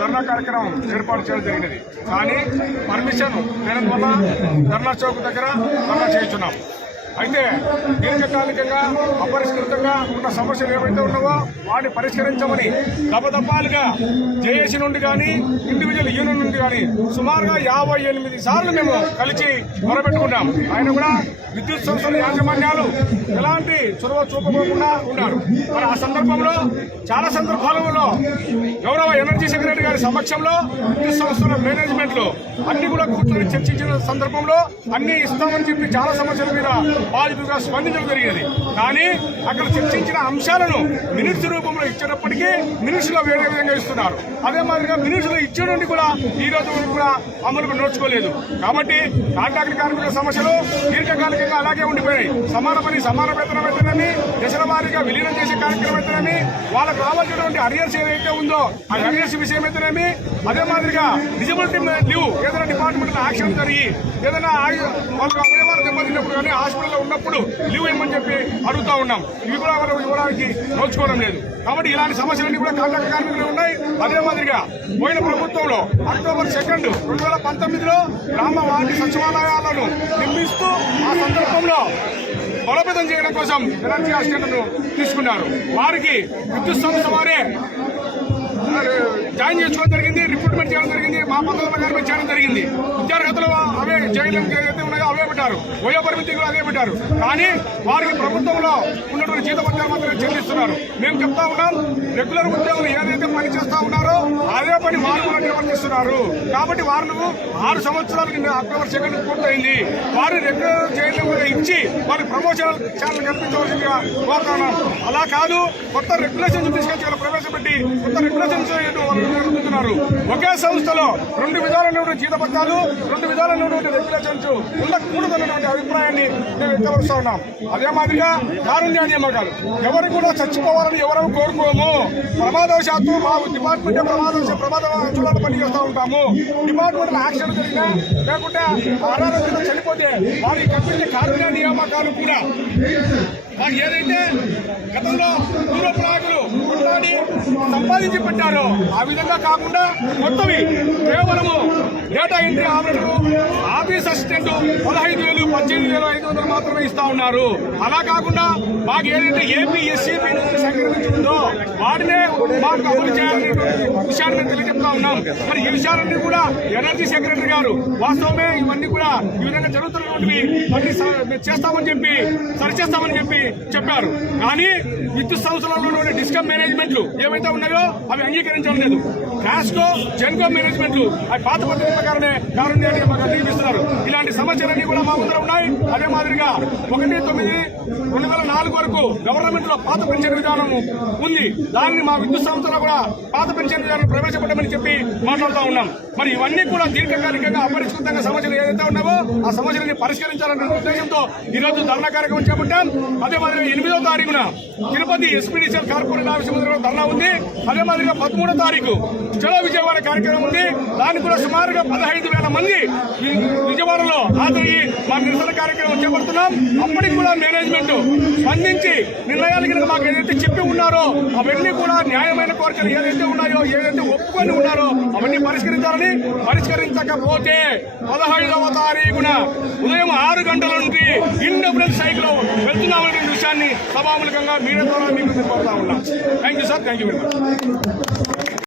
ధర్నా కార్యక్రమం ఏర్పాటు చేయడం జరిగినది. కానీ పర్మిషన్ లేనందువల్ల ధర్నా చౌక్ దగ్గర ధర్నా చేయించున్నాం అయితే దీర్ఘకాలికంగా అపరిష్కృతంగా ఉన్న సమస్యలు ఏవైతే ఉన్నావో వాటిని పరిష్కరించమని దపదపాలుగా జేఏసీ నుండి కానీ ఇండివిజువల్ యూనియన్ నుండి కానీ సుమారుగా యాభై ఎనిమిది సార్లు మేము కలిసి మొరబెట్టుకున్నాం ఆయన కూడా విద్యుత్ సంస్థల యాజమాన్యాలు ఎలాంటి చొరవ చూపకుండా ఉన్నారు. మరి ఆ సందర్భంలో చాలా సందర్భాలలో గౌరవ ఎనర్జీ సెక్రటరీ గారి సమక్షంలో విద్యుత్ సంస్థల మేనేజ్మెంట్లు అన్ని కూడా కూర్చొని చర్చించిన సందర్భంలో అన్ని ఇస్తామని చెప్పి చాలా సమస్యల మీద బాధితులుగా స్పందించడం జరిగినది కానీ అక్కడ చర్చించిన అంశాలను మినిట్స్ రూపంలో ఇచ్చేటప్పటికీ మినిట్స్లో వేరే విధంగా ఇస్తున్నారు. అదే మాదిరిగా మినిట్స్లో ఇచ్చేటువంటి కూడా ఈ రోజు వరకు కూడా అమలుకు నోచుకోలేదు. కాబట్టి కాంట్రాక్ట్ కార్మికుల సమస్యలు దీర్ఘకాలికంగా అలాగే ఉండిపోయాయి. సమాన పని సమాన వేతనం అయితేనేమి దశల వారీగా విలీనం చేసే కార్యక్రమం అయితేనేమి వాళ్ళకు రావాల్సినటువంటి అరియర్స్ ఏదైతే ఉందో ఆ అరియర్స్ విషయం అయితేనేమి అదే మాదిరిగా డిజబిలిటీ లీవ్ ఏదైనా డిపార్ట్మెంట్ యాక్షన్ జరిగి ఏదైనా వాళ్ళకు అవయవాలు దెబ్బతిన్నప్పుడు కానీ హాస్పిటల్లో ఉన్నప్పుడు లీవ్ ఇవ్వమని చెప్పి అడుగుతా ఉన్నాం. ఇవి కూడా మనం ఇవ్వడానికి నోచుకోవడం లేదు. కాబట్టి ఇలాంటి సమస్యలన్నీ కూడా కాంట్రాక్ట్ కార్మికులు ఉన్నాయి. అదే మాదిరిగా పోయిన ప్రభుత్వంలో అక్టోబర్ సెకండ్ రెండు వేల పంతొమ్మిదిలో గ్రామ వార్డు సచివాలయాలను నిర్మిస్తూ ఆ సందర్భంలో బలోపేతం చేయడం కోసం ఎనర్జీ అసిస్టెంట్ను తీసుకున్నారు. వారికి విద్యుత్ సంస్థ వారే జాయిన్ చేసుకోవడం జరిగింది రిక్రూట్మెంట్ చేయడం జరిగింది మా పద్ధతుల ప్రకారం చేయడం జరిగింది. విద్యార్హతలు అవే జైలు ఏదైతే ఉన్నాయో అవే పెట్టారు. వయో పరిమితి కూడా అదే పెట్టారు. కానీ వారికి ప్రభుత్వంలో ఉన్నటువంటి జీతపత్యాలు మాత్రమే చెల్లిస్తున్నారు. మేము చెప్తా ఉన్నాం రెగ్యులర్ ఉద్యోగులు ఏదైతే పని చేస్తా ఉన్నారో అదే పని వారు నిర్వర్తిస్తున్నారు. కాబట్టి వారు ఆరు సంవత్సరాలకి అక్టోబర్ సెకండ్ పూర్తయింది. వారు రెగ్యులర్ జైలు కూడా ఇచ్చి వారి ప్రమోషన్ ఛానల్ కల్పించవలసిందిగా కోరుతున్నాం అలా కాదు కొత్త రెగ్యులేషన్స్ తీసుకొచ్చి ప్రవేశపెట్టి కొత్త రెగ్యులేషన్స్ నిర్వహిస్తున్నారు ఒకే సంస్థలో రెండు విధాలైనటువంటి జీతపత్రాలు రెండు విధాలైనటువంటి రెగ్యులేషన్స్ ఉండకూడదన్నటువంటి అభిప్రాయాన్ని మేము వ్యక్తపరుస్తా ఉన్నాం. అదే మాదిరిగా కారుణ్య నియామకాలు ఎవరు కూడా చచ్చిపోవాలని ఎవరూ కోరుకోము. ప్రమాదవశాత్తు మా డిపార్ట్మెంట్ ప్రమాదవశ ప్రమాదవశాత్తు పనిచేస్తూ ఉంటాము. డిపార్ట్మెంట్ యాక్షన్ జరిగినా లేకుంటే అనారోగ్యంగా చనిపోతే వారికి కల్పించే కారుణ్య నియామకాలు కూడా ఏదైతే గతంలో యూరోప్ నాయకులు కొట్లాడి సంపాదించి పెట్టారో ఆ విధంగా కాకుండా మొత్తవి కేవలము data entry operator office assistant పదహైదు వేలు పద్దెనిమిది వేలు ఐదు వందలు మాత్రమే ఇస్తా ఉన్నారు. అలా కాకుండా మాకు ఏదైతే ఏపీ ఎస్సీ సంఖ్య ఉందో వాటినే మాకు అమలు చేయాలని విషయాన్ని మేము తెలియజెప్తా ఉన్నాం. మరి ఈ విషయాలన్నీ కూడా ఎనర్జీ సెక్రటరీ గారు వాస్తవమే ఇవన్నీ కూడా ఈ విధంగా జరుగుతున్నటువంటివి మళ్ళీ చేస్తామని చెప్పి సరిచేస్తామని చెప్పి చెప్పారు. కానీ విద్యుత్ సంస్థలలో డిస్కమ్ మేనేజ్మెంట్లు ఏవైతే ఉన్నాయో అవి అంగీకరించడం లేదు. కాస్కో జెన్కో మేనేజ్మెంట్లు అవి పాత పద్ధతి ప్రకారమే కారుణ్యాన్ని మాకు అందిస్తున్నారు ఇలాంటి సమస్యలన్నీ కూడా మా ముందర ఉన్నాయి. అదే మాదిరిగా ఒకటి తొమ్మిది రెండు వేల నాలుగు వరకు గవర్నమెంట్లో పాత పెన్షన్ విధానం ఉంది. దానిని మా విద్యుత్ సంస్థలో కూడా పాత పెన్షన్ విధానం ప్రవేశపెట్టమని చెప్పి మాట్లాడుతూ ఉన్నాం. మరి ఇవన్నీ కూడా దీర్ఘకాలికంగా అపరిష్కృతంగా సమస్యలు ఏదైతే ఉన్నావో ఆ సమస్యలని పరిష్కరించాలనే ఉద్దేశంతో ఈ రోజు ధర్నా కార్యక్రమం చేపట్టాం. అదే మాదిరిగా ఎనిమిదో తారీఖున తిరుపతి ఎస్పీడీసీఎల్ కార్పొరేట్ ఆఫీస్ ముందు ధర్నా ఉంది. అదే మాదిరిగా పదమూడో తారీఖు చలో విజయవాడ కార్యక్రమం ఉంది. దానికి కూడా సుమారుగా పదహైదు వేల మంది విజయవాడలో హాజరయ్యి మా నిరసన కార్యక్రమం చేపడుతున్నాం. అప్పటికి కూడా మేనేజ్మెంట్ స్పందించి నిర్ణయాలు కనుక మాకు ఏదైతే చెప్పి ఉన్నారో అవన్నీ కూడా న్యాయమైన కోరికలు ఏదైతే ఉన్నాయో ఏదైతే ఒప్పుకొని ఉన్నారో అవన్నీ పరిష్కరించాలని పరిష్కరించకపోతే పదహైదవ తారీఖున ఉదయం ఆరు గంటల నుండి ఇండబ్రెల్ సైకిల్ వెళ్తున్నామని విషయాన్ని సభాముఖంగా మీడియా ద్వారా మీకు కోరుతా ఉన్నాం. Thank you sir thank you very much